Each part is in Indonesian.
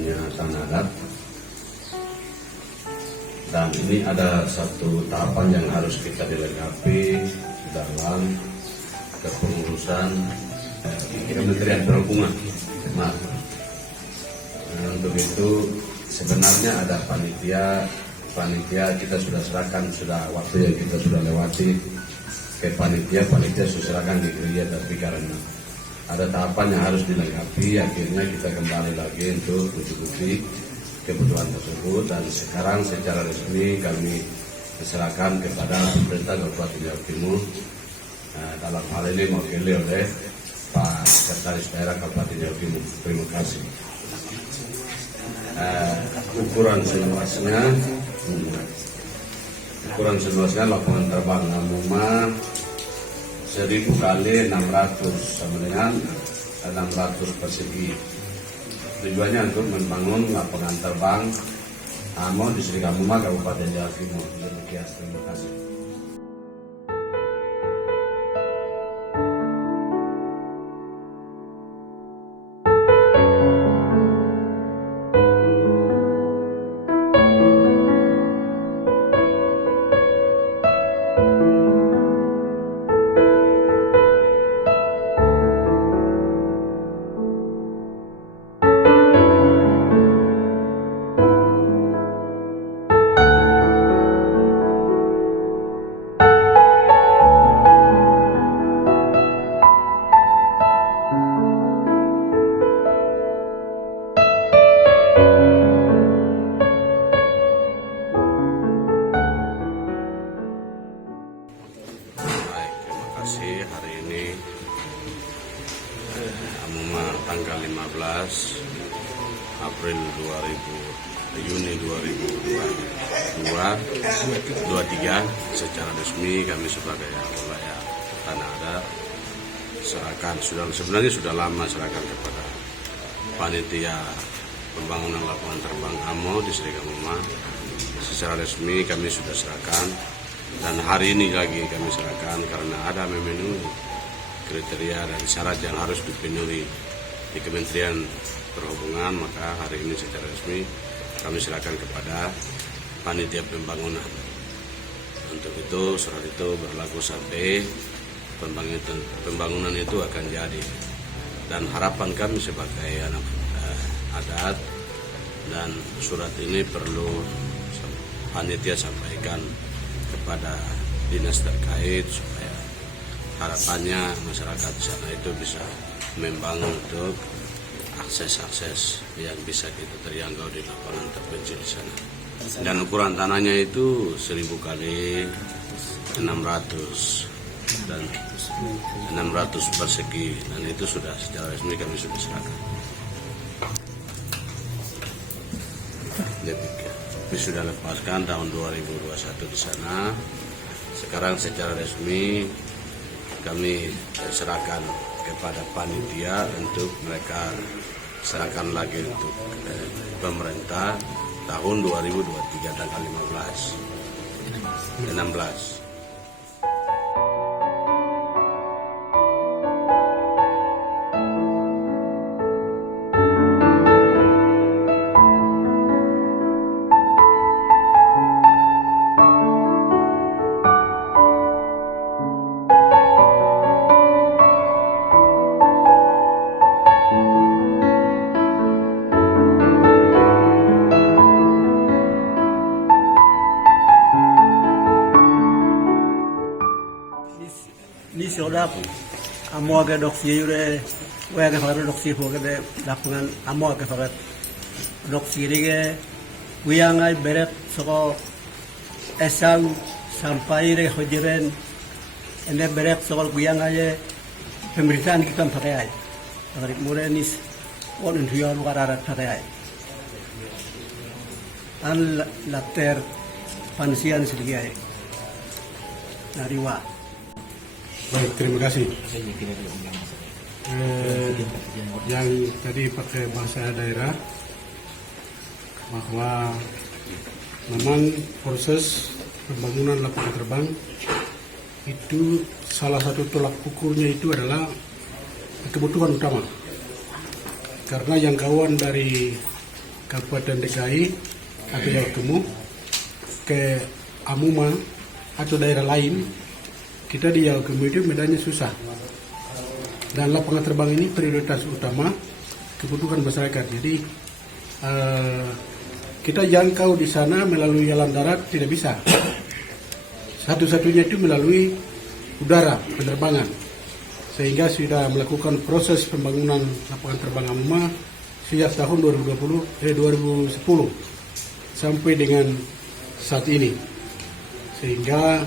pembangunannya tanah adat. Dan ini ada satu tahapan yang harus kita dilengkapi dalam kepengurusan Kementerian Perhubungan. Nah, untuk itu sebenarnya ada panitia kita sudah serahkan, sudah waktu yang kita sudah lewati ke panitia sudah serahkan di gereja, tapi karena ada tahapan yang harus dilengkapi, akhirnya kita kembali lagi untuk mencukupi kebutuhan tersebut, dan sekarang secara resmi kami diserahkan kepada pemerintah Kabupaten Jawa Timur. Dalam hal ini mewakili oleh Pak Sekretaris Daerah Kabupaten Jawa Timur. Terima kasih. Ukuran seluasnya lapangan terbang Amuma 1000 kali 600 sama dengan 600 persegi. Tujuannya untuk membangun lapangan terbang AMO di Distrik Amuma, Kabupaten Jawa Timur. Demikian, terima kasih. Hari ini Amuma tanggal 15 Juni 2023 secara resmi kami sebagai wilayah tanah adat serahkan, sebenarnya sudah lama serahkan kepada panitia pembangunan lapangan terbang AMO di Distrik Amuma. Secara resmi kami sudah serahkan, dan hari ini lagi kami serahkan karena ada memenuhi kriteria dan syarat yang harus dipenuhi di Kementerian Perhubungan, maka hari ini secara resmi kami serahkan kepada panitia pembangunan. Untuk itu surat itu berlaku sampai pembangunan itu akan jadi, dan harapan kami sebagai anak adat, dan surat ini perlu panitia sampaikan kepada dinas terkait supaya harapannya masyarakat di sana itu bisa membangun untuk akses yang bisa kita terjangkau di lapangan terpencil di sana. Dan ukuran tanahnya itu 1000 kali 600 dan 600 persegi, dan itu sudah secara resmi kami sudah serahkan. Kami sudah lepaskan tahun 2021 di sana. Sekarang secara resmi kami serahkan kepada panitia untuk mereka serahkan lagi untuk pemerintah tahun 2023 tanggal 16. Ni soda amo aga doksi yure waga faru doksi hoga de lapangan amo aga farat doksi rige wiyangai beret soko esang sampai re hojiren ene beret soko wiyangai pemerintahan kita pakai dari mulai nis on riau karara pakai an later pansian sedikit nariwa. Baik, terima kasih. Yang tadi pakai bahasa daerah bahwa memang proses pembangunan lapangan terbang itu salah satu tolak ukurnya itu adalah kebutuhan utama, karena jangkauan dari Kabupaten DKI atau Jawa Timur ke Amuma atau daerah lain, kita di Jawa Timur itu medannya susah. Dan lapangan terbang ini prioritas utama kebutuhan masyarakat. Jadi kita jangkau di sana melalui jalan darat tidak bisa. Satu-satunya itu melalui udara penerbangan. Sehingga sudah melakukan proses pembangunan lapangan terbang Amuma sejak tahun 2010 sampai dengan saat ini. Sehingga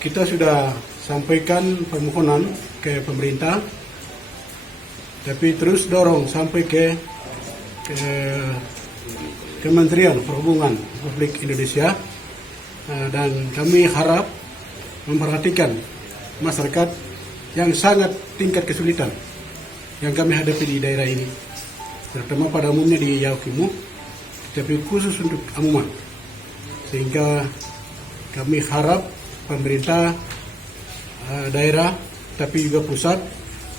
kita sudah sampaikan permohonan ke pemerintah, tapi terus dorong sampai ke Kementerian Perhubungan Republik Indonesia, dan kami harap memperhatikan masyarakat yang sangat tingkat kesulitan yang kami hadapi di daerah ini, terutama pada umumnya di Jawa Timur, tapi khusus untuk Amuma. Sehingga kami harap pemerintah daerah tapi juga pusat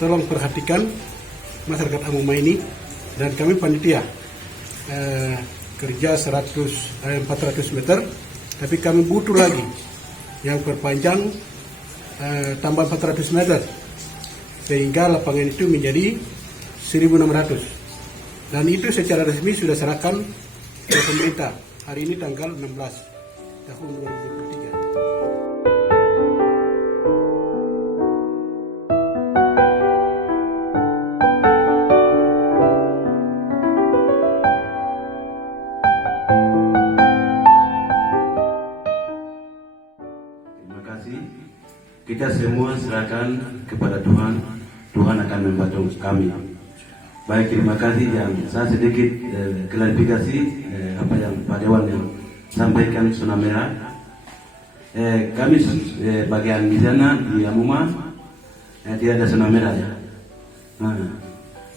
tolong perhatikan masyarakat Amuma ini, dan kami panitia kerja 400 meter, tapi kami butuh lagi yang perpanjang tambah 400 meter sehingga lapangan itu menjadi 1.600, dan itu secara resmi sudah serahkan ke pemerintah hari ini tanggal 16 tahun 2023. Kita semua serahkan kepada Tuhan. Tuhan akan membantu kami. Baik, terima kasih. Yang saya sedikit klarifikasi apa yang Pak Dewan yang sampaikan zona merah. Kami bagian di sana di Amuma tidak ada zona merah ya.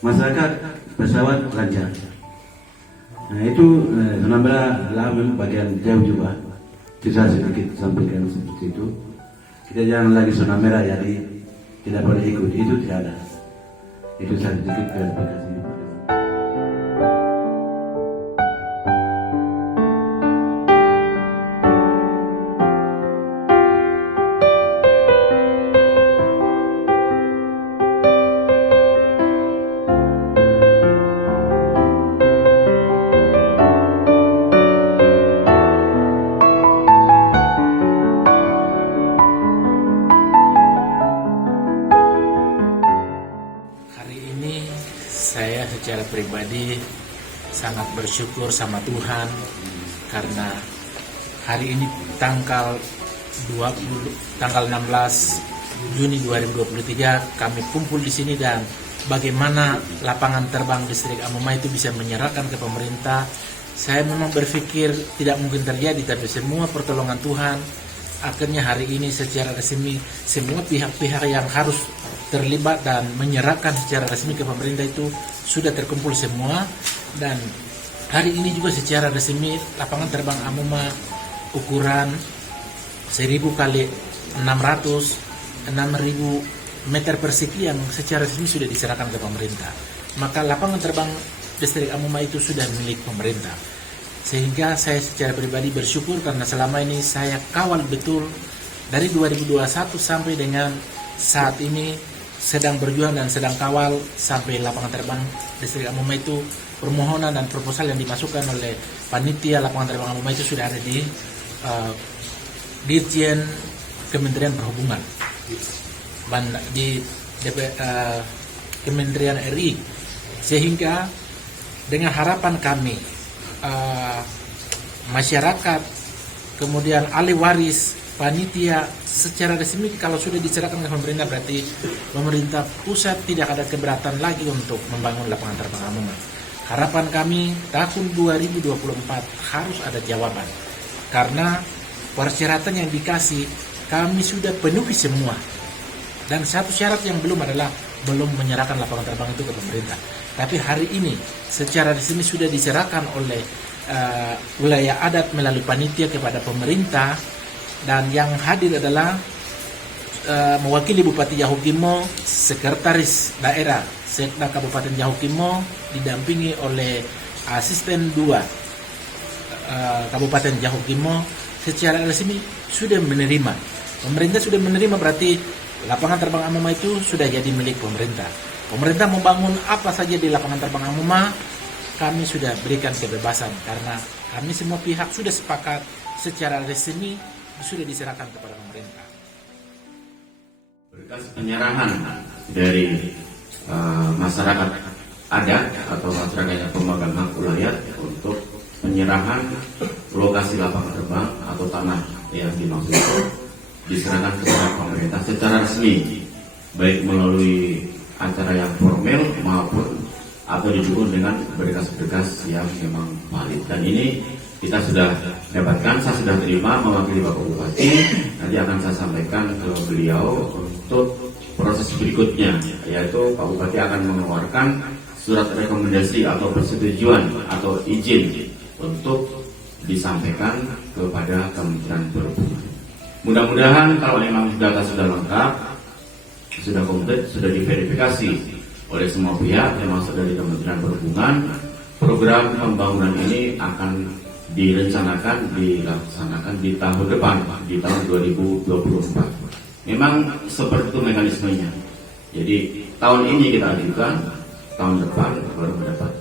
Masyarakat pesawat lancar. Itu zona merah lah bagian jauh juga. Itu saya sedikit sampaikan seperti itu. Kita jangan lagi zona merah, jadi tidak boleh ikut, itu tidak ada. Itu saya sedikit klarifikasi. Saya secara pribadi sangat bersyukur sama Tuhan karena hari ini tanggal 16 Juni 2023 kami kumpul di sini, dan bagaimana lapangan terbang distrik Amuma itu bisa menyerahkan ke pemerintah. Saya memang berpikir tidak mungkin terjadi, tapi semua pertolongan Tuhan. Akhirnya hari ini secara resmi semua pihak-pihak yang harus terlibat dan menyerahkan secara resmi ke pemerintah itu sudah terkumpul semua, dan hari ini juga secara resmi lapangan terbang Amuma ukuran 1000 kali 600 meter persegi yang secara resmi sudah diserahkan ke pemerintah. Maka lapangan terbang distrik Amuma itu sudah milik pemerintah. Sehingga saya secara pribadi bersyukur karena selama ini saya kawal betul dari 2021 sampai dengan saat ini, sedang berjuang dan sedang kawal sampai lapangan terbang distrik Amuma itu. Permohonan dan proposal yang dimasukkan oleh panitia lapangan terbang Amuma itu sudah ada di Dirjen Kementerian Perhubungan di Kementerian RI, sehingga dengan harapan kami masyarakat, kemudian ahli waris, panitia secara resmi kalau sudah diserahkan ke pemerintah, berarti pemerintah pusat tidak ada keberatan lagi untuk membangun lapangan terbang Amuma. Harapan kami tahun 2024 harus ada jawaban, karena persyaratan yang dikasih kami sudah penuhi semua, dan satu syarat yang belum adalah belum menyerahkan lapangan terbang itu ke pemerintah. Tapi hari ini secara resmi sudah diserahkan oleh wilayah adat melalui panitia kepada pemerintah, dan yang hadir adalah mewakili Bupati Yahukimo, Sekretaris Daerah Sekda Kabupaten Yahukimo didampingi oleh asisten 2 Kabupaten Yahukimo secara resmi sudah menerima. Pemerintah sudah menerima, berarti lapangan terbang Amuma itu sudah jadi milik pemerintah. Pemerintah membangun apa saja di lapangan terbang Amuma, kami sudah berikan kebebasan karena kami semua pihak sudah sepakat secara resmi sudah diserahkan kepada pemerintah. Berkas penyerahan dari masyarakat adat atau masyarakat yang pemegang hak wilayah untuk penyerahan lokasi lapangan terbang atau tanah yang dimaksud itu diserahkan kepada pemerintah secara resmi, baik melalui acara yang formal maupun atau didukung dengan berkas-berkas yang memang valid. Dan ini kita sudah dapatkan, saya sudah terima mewakili Bapak Bupati. Nanti akan saya sampaikan ke beliau untuk proses berikutnya, yaitu Pak Bupati akan mengeluarkan surat rekomendasi atau persetujuan atau izin untuk disampaikan kepada Kementerian Perhubungan. Mudah-mudahan kalau memang data sudah lengkap, sudah komplit, sudah diverifikasi oleh semua pihak termasuk dari Kementerian Perhubungan, program pembangunan ini akan dilaksanakan di tahun depan, di tahun 2024. Memang seperti itu mekanismenya. Jadi tahun ini kita ajukan, tahun depan baru mendapat